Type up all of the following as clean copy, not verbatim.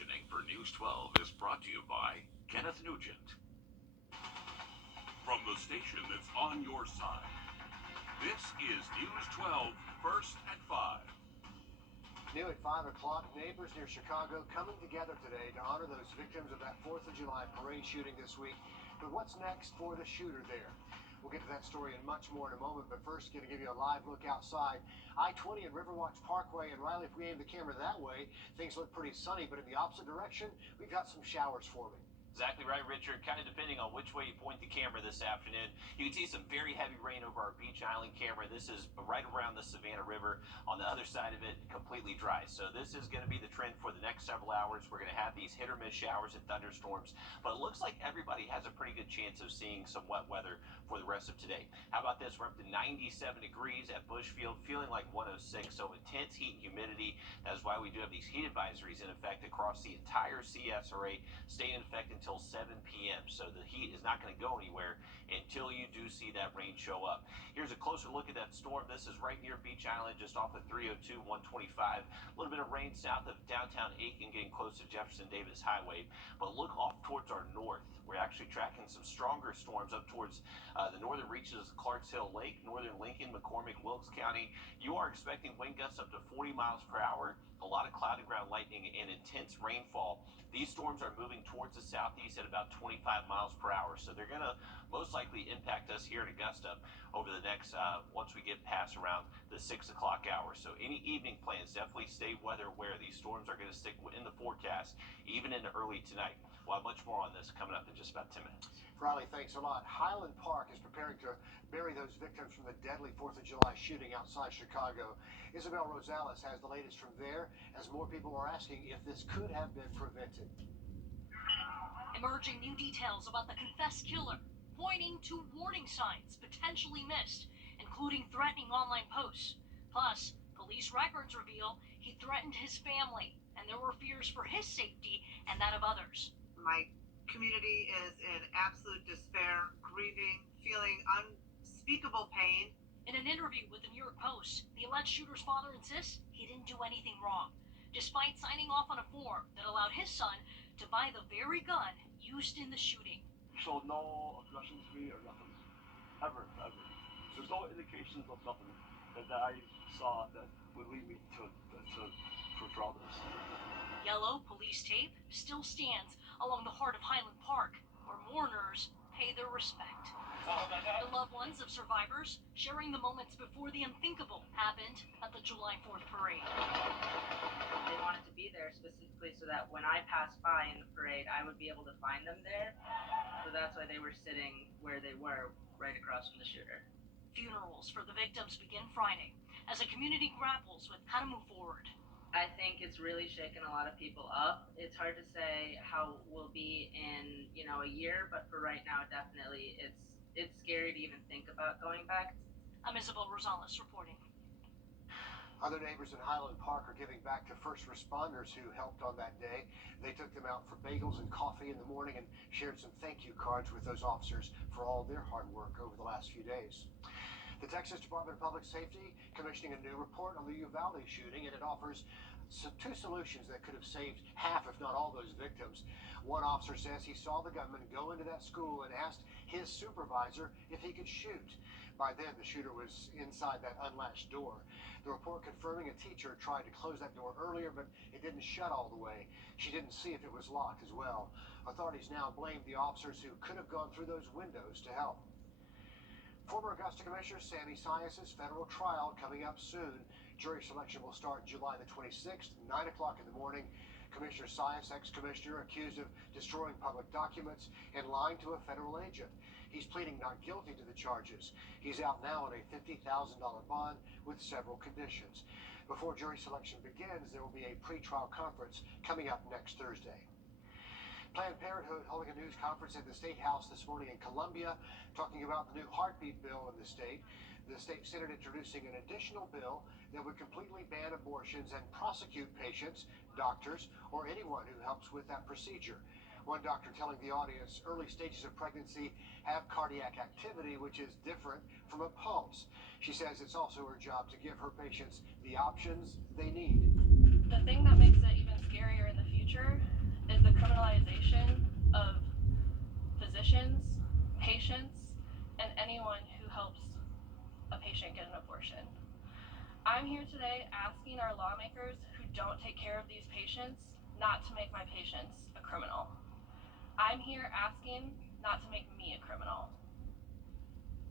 Captioning for News 12 is brought to you by Kenneth Nugent. From the station that's on your side, this is News 12, First at 5. New at 5 o'clock, neighbors near Chicago coming together today to honor those victims of that 4th of July parade shooting this week. But what's next for the shooter there? We'll get to that story and much more in a moment, but first, going to give you a live look outside. I-20 and Riverwatch Parkway, and Riley, if we aim the camera that way, things look pretty sunny, but in the opposite direction, we've got some showers forming. Exactly right, Richard. Kind of depending on which way you point the camera this afternoon, you can see some very heavy rain over our Beach Island camera. This is right around the Savannah River. On the other side of it, completely dry. So this is going to be the trend for the next several hours. We're going to have these hit or miss showers and thunderstorms, but it looks like everybody has a pretty good chance of seeing some wet weather for the rest of today. How about this? We're up to 97 degrees at Bushfield, feeling like 106. So intense heat and humidity. That is why we do have these heat advisories in effect across the entire CSRA, staying in effect until 7 p.m. So the heat is not going to go anywhere until you do see that rain show up. Here's a closer look at that storm. This is right near Beach Island, just off of 302, 125. A little bit of rain south of downtown Aiken, getting close to Jefferson Davis Highway. But look off towards our north. We're actually tracking some stronger storms up towards the northern reaches of Clarks Hill Lake, northern Lincoln, McCormick, Wilkes County. You are expecting wind gusts up to 40 miles per hour, a lot of cloud and ground lightning, and intense rainfall. These storms are moving towards the southeast at about 25 miles per hour, so they're going to most likely impact us here at Augusta over the next, once we get past around the 6 o'clock hour. So any evening plans, definitely stay weather aware. These storms are going to stick in the forecast even into early tonight. We'll have much more on this coming up in just about 10 minutes. Riley, thanks a lot. Highland Park is preparing to bury those victims from the deadly 4th of July shooting outside Chicago. Isabel Rosales has the latest from there, as more people are asking if this could have been prevented. Emerging new details about the confessed killer, pointing to warning signs potentially missed, including threatening online posts. Plus, police records reveal he threatened his family, and there were fears for his safety and that of others. My community is in absolute despair, grieving, feeling unspeakable pain. In an interview with the New York Post, the alleged shooter's father insists he didn't do anything wrong, despite signing off on a form that allowed his son to buy the very gun used in the shooting. So no aggression to me or nothing, ever. There's no indications of nothing that I saw that would lead me to draw this. Yellow police tape still stands along the heart of Highland Park, where mourners pay their respect. The loved ones of survivors sharing the moments before the unthinkable happened at the July 4th parade. They wanted to be there specifically so that when I passed by in the parade, I would be able to find them there. So that's why they were sitting where they were, right across from the shooter. Funerals for the victims begin Friday as a community grapples with how to move forward. I think it's really shaken a lot of people up. It's hard to say how we'll be in, a year, but for right now, definitely it's scary to even think about going back. I'm Isabel Rosales reporting. Other neighbors in Highland Park are giving back to first responders who helped on that day. They took them out for bagels and coffee in the morning and shared some thank you cards with those officers for all their hard work over the last few days. The Texas Department of Public Safety commissioning a new report on the Uvalde shooting, and it offers two solutions that could have saved half, if not all, those victims. One officer says he saw the gunman go into that school and asked his supervisor if he could shoot. By then, the shooter was inside that unlatched door. The report confirming a teacher tried to close that door earlier, but it didn't shut all the way. She didn't see if it was locked as well. Authorities now blame the officers who could have gone through those windows to help. Former Augusta Commissioner Sammy Sias's federal trial coming up soon. Jury selection will start July the 26th, 9 o'clock in the morning. Commissioner Sias, ex-commissioner, accused of destroying public documents and lying to a federal agent. He's pleading not guilty to the charges. He's out now on a $50,000 bond with several conditions. Before jury selection begins, there will be a pre-trial conference coming up next Thursday. Planned Parenthood holding a news conference at the State House this morning in Columbia, talking about the new heartbeat bill in the state. The state Senate introducing an additional bill that would completely ban abortions and prosecute patients, doctors, or anyone who helps with that procedure. One doctor telling the audience early stages of pregnancy have cardiac activity, which is different from a pulse. She says it's also her job to give her patients the options they need. The thing that makes it even scarier in the future patients, and anyone who helps a patient get an abortion. I'm here today asking our lawmakers who don't take care of these patients not to make my patients a criminal. I'm here asking not to make me a criminal.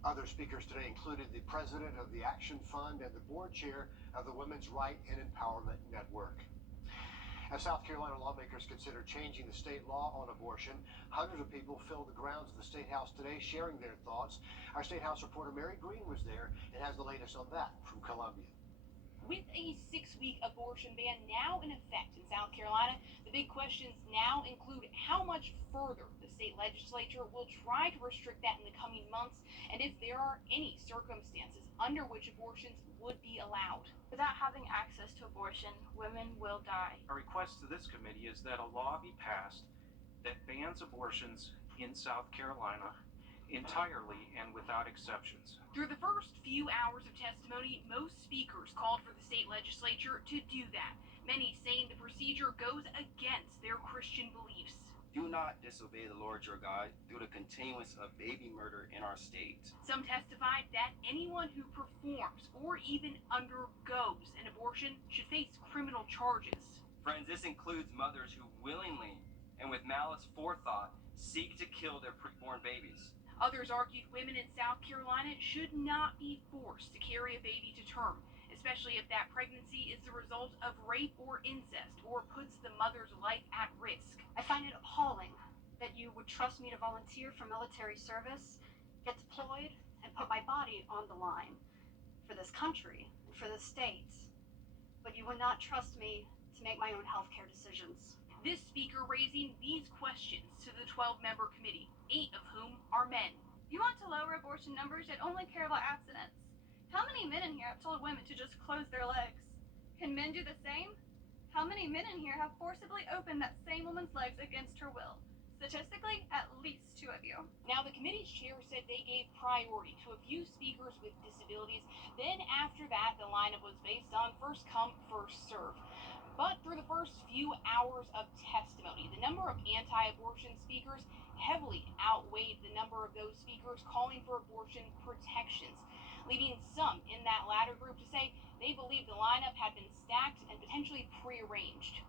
Other speakers today included the president of the Action Fund and the board chair of the Women's Right and Empowerment Network. As South Carolina lawmakers consider changing the state law on abortion, hundreds of people filled the grounds of the State House today sharing their thoughts. Our State House reporter Mary Green was there and has the latest on that from Columbia. With a 6-week abortion ban now in effect in South Carolina, the big questions now include how much further the state legislature will try to restrict that in the coming months, and if there are any circumstances under which abortions would be allowed. Without having access to abortion, women will die. Our request to this committee is that a law be passed that bans abortions in South Carolina entirely and without exceptions. Through the first few hours of testimony, most speakers called for the state legislature to do that, many saying the procedure goes against their Christian beliefs. Do not disobey the Lord your God through the continuance of baby murder in our state. Some testified that anyone who performs or even undergoes an abortion should face criminal charges. Friends, this includes mothers who willingly and with malice forethought seek to kill their preborn babies. Others argued women in South Carolina should not be forced to carry a baby to term, especially if that pregnancy is the result of rape or incest or puts the mother's life at risk. I find it appalling that you would trust me to volunteer for military service, get deployed, and put my body on the line for this country and for this state, but you would not trust me to make my own healthcare decisions. This speaker raising these questions to the 12-member committee, 8 of whom are men. You want to lower abortion numbers yet only care about abstinence. How many men in here have told women to just close their legs? Can men do the same? How many men in here have forcibly opened that same woman's legs against her will? Statistically, at least 2 of you. Now, the committee's chair said they gave priority to a few speakers with disabilities. Then after that, the lineup was based on first come, first serve. But through the first few hours of testimony, the number of anti-abortion speakers heavily outweighed the number of those speakers calling for abortion protections, leaving some in that latter group to say they believe the lineup had been stacked and potentially prearranged.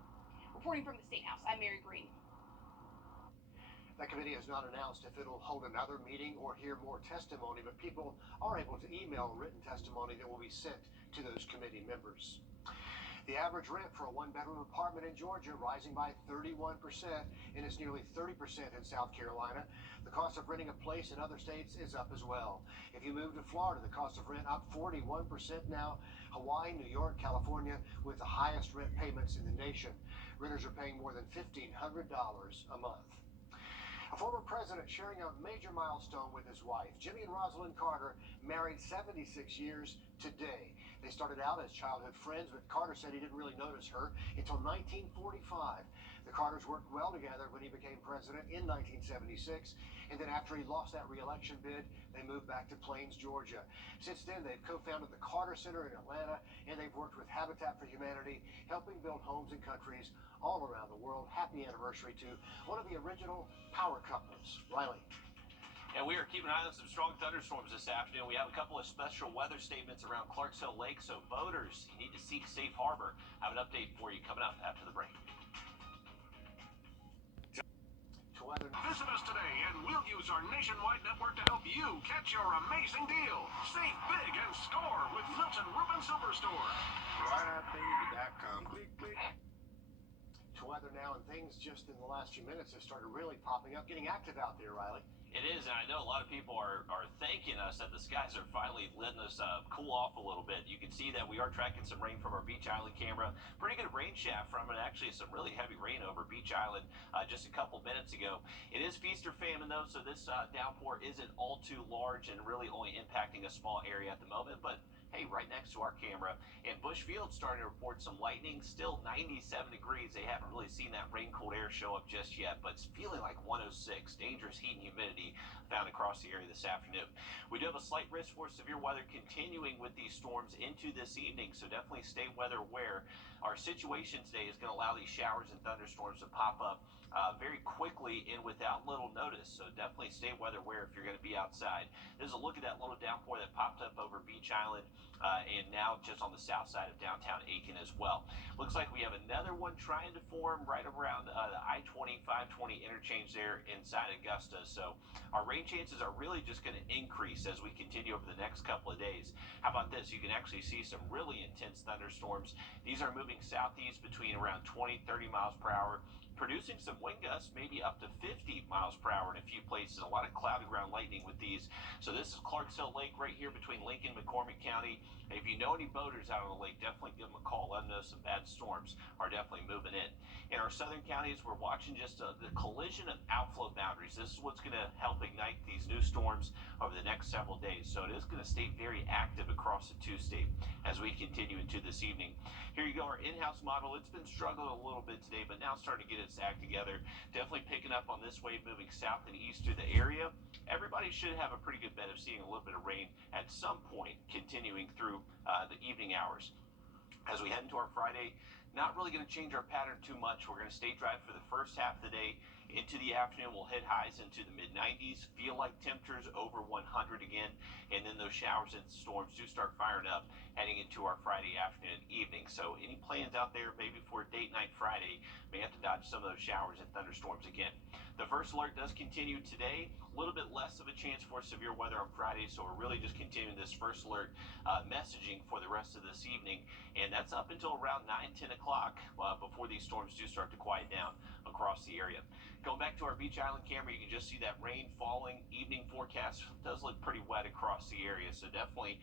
Reporting from the State House, I'm Mary Green. That committee has not announced if it'll hold another meeting or hear more testimony, but people are able to email written testimony that will be sent to those committee members. The average rent for a one-bedroom apartment in Georgia rising by 31%, and it's nearly 30% in South Carolina. The cost of renting a place in other states is up as well. If you move to Florida, the cost of rent up 41% now. Hawaii, New York, California with the highest rent payments in the nation. Renters are paying more than $1,500 a month. A former president sharing a major milestone with his wife. Jimmy and Rosalind Carter married 76 years today. They started out as childhood friends, but Carter said he didn't really notice her until 1945. The Carters worked well together when he became president in 1976, and then after he lost that re-election bid, they moved back to Plains, Georgia. Since then, they've co-founded the Carter Center in Atlanta, and they've worked with Habitat for Humanity, helping build homes in countries all around the world. Happy anniversary to one of the original power couples, Riley. And we are keeping an eye on some strong thunderstorms this afternoon. We have a couple of special weather statements around Clarks Hill Lake, so boaters, you need to seek safe harbor. I have an update for you coming up after the break. Visit us today and we'll use our nationwide network to help you catch your amazing deal. Save big and score with Milton Rubin Superstore. RideBaby.com. Click, click. To weather now, and things just in the last few minutes have started really popping up, getting active out there, Riley. It is, and I know a lot of people are thanking us that the skies are finally letting us cool off a little bit. You can see that we are tracking some rain from our Beach Island camera. Pretty good rain shaft from it. Actually, some really heavy rain over Beach Island just a couple minutes ago. It is feast or famine, though, so this downpour isn't all too large and really only impacting a small area at the moment. But hey, right next to our camera, and Bushfield's starting to report some lightning, still 97 degrees. They haven't really seen that rain-cold air show up just yet, but it's feeling like 106. Dangerous heat and humidity found across the area this afternoon. We do have a slight risk for severe weather continuing with these storms into this evening, so definitely stay weather aware. Our situation today is going to allow these showers and thunderstorms to pop up very quickly and without little notice. So definitely stay weather aware if you're going to be outside. This is a look at that little downpour that popped up over Beach Island and now just on the south side of downtown Aiken as well. Looks like we have another one trying to form right around the I-20, 520 interchange there inside Augusta. So our rain chances are really just going to increase as we continue over the next couple of days. How about this? You can actually see some really intense thunderstorms. These are moving southeast between around 20, 30 miles per hour, producing some wind gusts, maybe up to 50 miles per hour in a few places. A lot of cloudy ground lightning with these. So this is Clarks Hill Lake right here between Lincoln and McCormick County. If you know any boaters out on the lake, definitely give them a call. Let them know some bad storms are definitely moving in. In our southern counties, we're watching just the collision of outflow boundaries. This is what's going to help ignite these new storms over the next several days. So it is going to stay very active across the two-state as we continue into this evening. Here you go, our in-house model. It's been struggling a little bit today, but now starting to get its act together. Definitely picking up on this wave moving south and east through the area. Everybody should have a pretty good bet of seeing a little bit of rain at some point continuing through the evening hours. As we head into our Friday, not really going to change our pattern too much. We're going to stay dry for the first half of the day. Into the afternoon, we'll hit highs into the mid-90s. Feel like temperatures over 100 again. And then those showers and storms do start firing up heading into our Friday afternoon and evening. So any plans out there maybe for a date night Friday may have to dodge some of those showers and thunderstorms again. The first alert does continue today. A little bit less of a chance for severe weather on Friday, so we're really just continuing this first alert messaging for the rest of this evening. And that's up until around 9, 10 o'clock before these storms do start to quiet down across the area. Going back to our Beach Island camera, you can just see that rain falling. Evening forecast does look pretty wet across the area, so definitely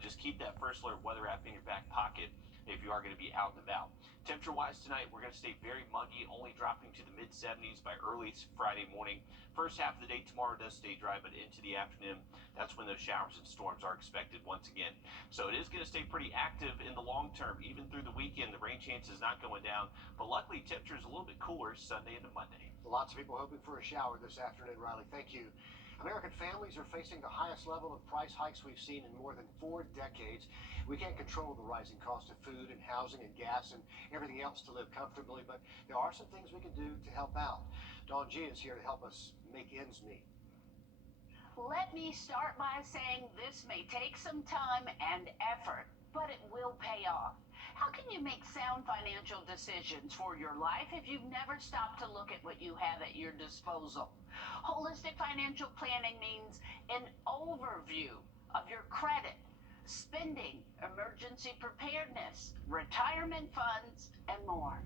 just keep that first alert weather app in your back pocket if you are going to be out and about. Temperature-wise tonight, we're going to stay very muggy, only dropping to the mid-70s by early Friday morning. First half of the day tomorrow does stay dry, but into the afternoon, that's when those showers and storms are expected once again. So it is going to stay pretty active in the long term. Even through the weekend, the rain chance is not going down, but luckily temperatures a little bit cooler Sunday into Monday. Lots of people hoping for a shower this afternoon, Riley. Thank you. American families are facing the highest level of price hikes we've seen in more than 4 decades. We can't control the rising cost of food and housing and gas and everything else to live comfortably, but there are some things we can do to help out. Dawn G is here to help us make ends meet. Let me start by saying this may take some time and effort, but it will pay off. How can you make sound financial decisions for your life if you've never stopped to look at what you have at your disposal? Holistic financial planning means an overview of your credit, spending, emergency preparedness, retirement funds, and more.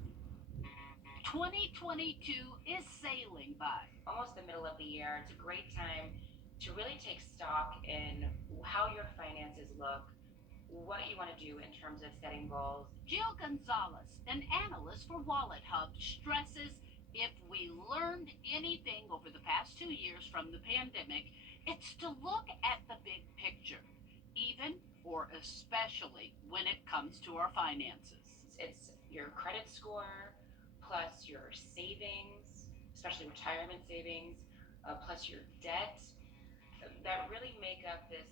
2022 is sailing by. Almost the middle of the year. It's a great time to really take stock in how your finances look, what you want to do in terms of setting goals. Jill Gonzalez, an analyst for Wallet Hub, stresses if we learned anything over the past 2 years from the pandemic, it's to look at the big picture, even or especially when it comes to our finances. It's your credit score, plus your savings, especially retirement savings, plus your debt, that really make up this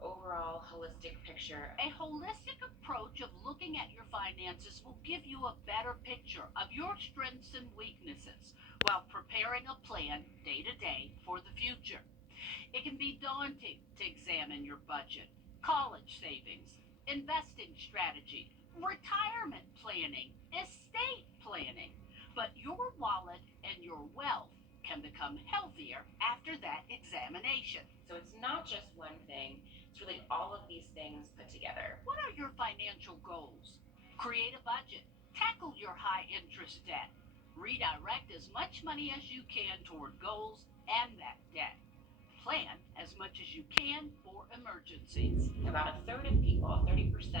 overall holistic picture. A holistic approach of looking at your finances will give you a better picture of your strengths and weaknesses while preparing a plan day to day for the future. It can be daunting to examine your budget, college savings, investing strategy, retirement planning, estate planning, but your wallet and your wealth can become healthier after that examination. So it's not just one thing, it's really all of these things put together. What are your financial goals? Create a budget, tackle your high interest debt, redirect as much money as you can toward goals and that debt. Plan as much as you can for emergencies. About a third of people, 30%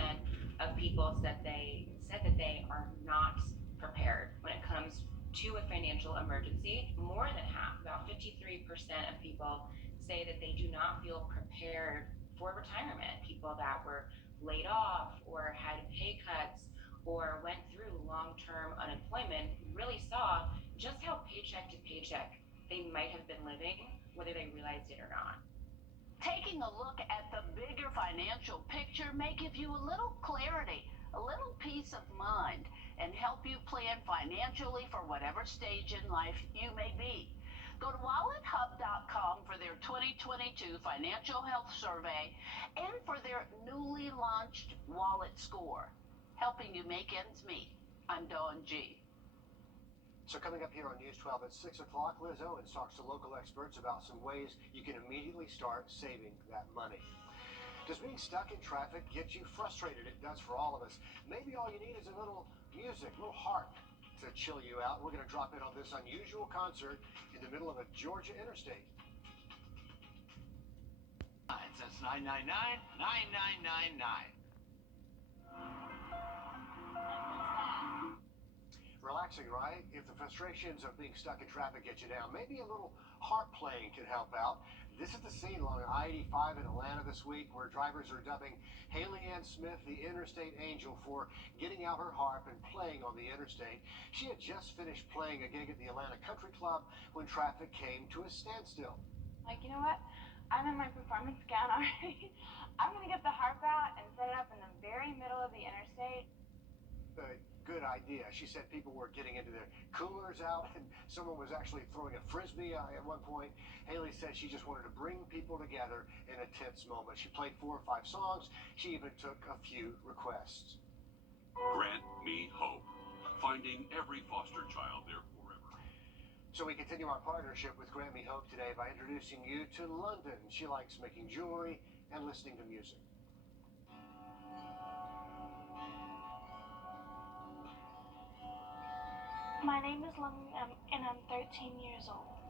of people said that they are not prepared when it comes to a financial emergency. More than half, about 53% of people say that they do not feel prepared for retirement. People that were laid off or had pay cuts or went through long-term unemployment really saw just how paycheck to paycheck they might have been living, whether they realized it or not. Taking a look at the bigger financial picture may give you a little clarity, a little peace of mind, and help you plan financially for whatever stage in life you may be. Go to wallethub.com for their 2022 financial health survey and for their newly launched Wallet Score, helping you make ends meet. I'm Dawn G. So coming up here on News 12 at 6 o'clock, Liz Owens talks to local experts about some ways you can immediately start saving that money. Does being stuck in traffic get you frustrated? It does for all of us. Maybe all you need is a little music, a little harp to chill you out. We're going to drop in on this unusual concert in the middle of a Georgia interstate. That's 999-9999. Relaxing, right? If the frustrations of being stuck in traffic get you down, maybe a little harp playing can help out. This is the scene along I-85 in Atlanta this week where drivers are dubbing Haley Ann Smith the Interstate Angel for getting out her harp and playing on the interstate. She had just finished playing a gig at the Atlanta Country Club when traffic came to a standstill. Like, you know what? I'm in my performance gown already. I'm going to get the harp out and set it up in the very middle of the interstate. Good idea. She said people were getting into their coolers out and someone was actually throwing a frisbee at one point. Haley said she just wanted to bring people together in a tense moment. She played 4 or 5 songs. She even took a few requests. Grant me hope. Finding every foster child there forever. So we continue our partnership with Grant Me Hope today by introducing you to London. She likes making jewelry and listening to music. My name is London, and I'm 13 years old.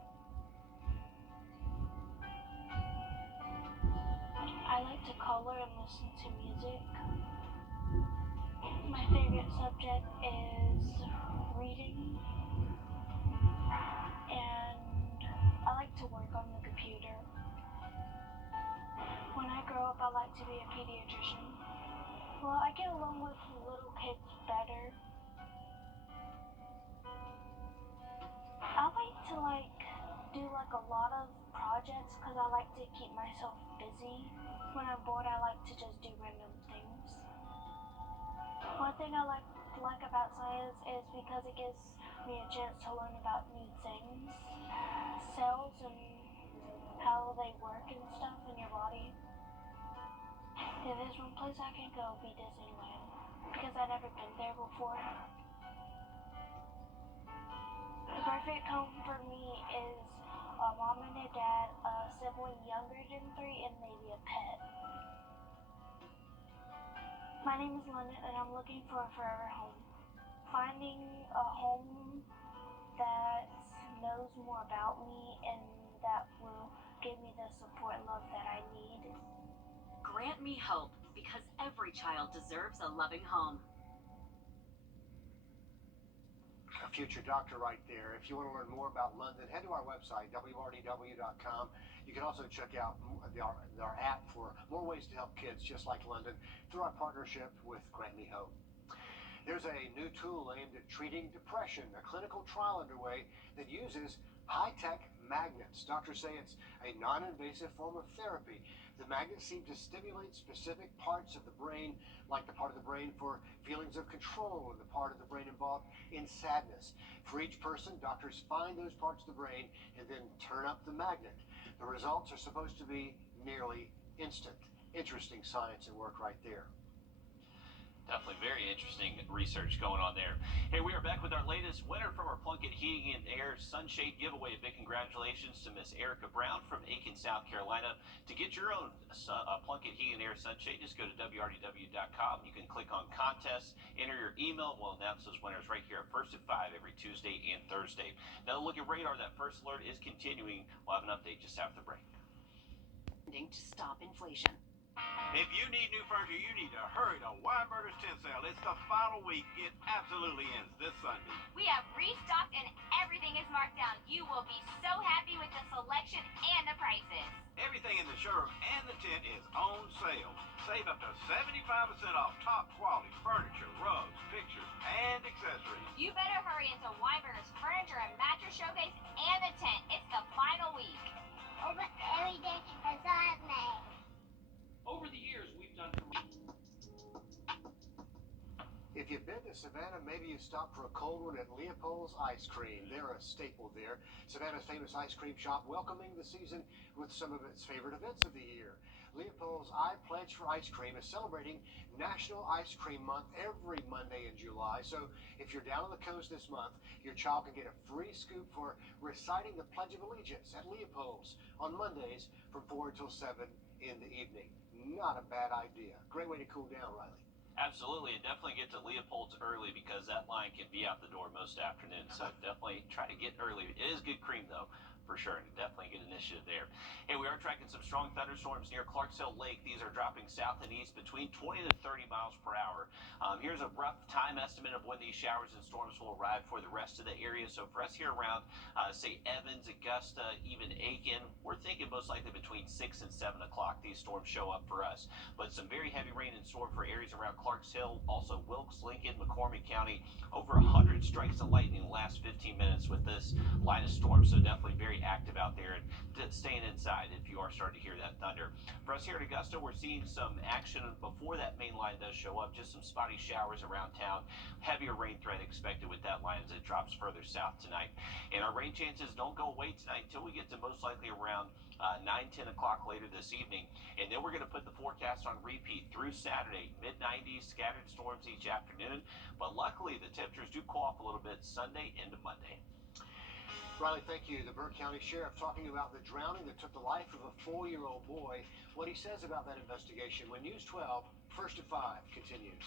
I like to color and listen to music. My favorite subject is reading, and I like to work on the computer. When I grow up, I like to be a pediatrician. Well, I get along with little kids better. I like to do a lot of projects because I like to keep myself busy. When I'm bored, I like to just do random things. One thing I like about science is because it gives me a chance to learn about new things, cells and how they work and stuff in your body. If there's one place I can go, it'll be Disneyland because I've never been there before. The perfect home for me is a mom and a dad, a sibling younger than 3, and maybe a pet. My name is London, and I'm looking for a forever home. Finding a home that knows more about me and that will give me the support and love that I need. Grant me hope, because every child deserves a loving home. A future doctor right there. If you want to learn more about London, head to our website, wrdw.com. You can also check out our app for more ways to help kids just like London through our partnership with Grant Me Hope. There's a new tool aimed at treating depression, a clinical trial underway that uses high-tech magnets. Doctors say it's a non-invasive form of therapy. The magnets seem to stimulate specific parts of the brain, like the part of the brain for feelings of control and the part of the brain involved in sadness. For each person, doctors find those parts of the brain and then turn up the magnet. The results are supposed to be nearly instant. Interesting science and work right there. Definitely very interesting research going on there. Hey, we are back with our latest winner from our Plunkett Heating and Air Sunshade giveaway. A big congratulations to Miss Erica Brown from Aiken, South Carolina. To get your own Plunkett Heating and Air Sunshade, just go to wrdw.com. You can click on contests, enter your email. We'll announce those winners right here at 1st at 5 every Tuesday and Thursday. Now, look at radar. That first alert is continuing. We'll have an update just after the break. To stop inflation. If you need new furniture, you need to hurry to Weinberger's Tent Sale. It's the final week. It absolutely ends this Sunday. We have restocked and everything is marked down. You will be so happy with the selection and the prices. Everything in the showroom and the tent is on sale. Save up to 75% off top quality furniture, rugs, pictures, and accessories. You better hurry into Weinberger's Furniture and Mattress Showcase and the tent. It's the final week. Open every day as I may. Over the years, we've done. If you've been to to Savannah, maybe you stopped for a cold one at Leopold's Ice Cream. They're a staple there. Savannah's famous ice cream shop welcoming the season with some of its favorite events of the year. Leopold's I Pledge for Ice Cream is celebrating National Ice Cream Month every Monday in July. So if you're down on the coast this month, your child can get a free scoop for reciting the Pledge of Allegiance at Leopold's on Mondays from 4 until 7 in the evening. Not a bad idea. Great way to cool down, Riley. Absolutely, and definitely get to Leopold's early because that line can be out the door most afternoons. So definitely try to get early. It is good cream though, for sure, and definitely a good initiative there. Hey, we are tracking some strong thunderstorms near Clarks Hill Lake. These are dropping south and east between 20 to 30 miles per hour. Here's a rough time estimate of when these showers and storms will arrive for the rest of the area. So for us here around, say Evans, Augusta, even Aiken, we're thinking most likely between 6 and 7 o'clock these storms show up for us. But some very heavy rain in store for areas around Clarks Hill, also Wilkes, Lincoln, McCormick County. Over 100 strikes of lightning in the last 15 minutes with this line of storm. So definitely very active out there, and staying inside if you are starting to hear that thunder. For us here at Augusta, we're seeing some action before that main line does show up. Just some spotty showers around town. Heavier rain threat expected with that line as it drops further south tonight. And our rain chances don't go away tonight until we get to most likely around 9-10 o'clock later this evening. And then we're going to put the forecast on repeat through Saturday. Mid-90s, scattered storms each afternoon. But luckily, the temperatures do cool off a little bit Sunday into Monday. Riley, thank you. The Burke County Sheriff talking about the drowning that took the life of a 4-year-old boy. What he says about that investigation when News 12, First to 5, continues.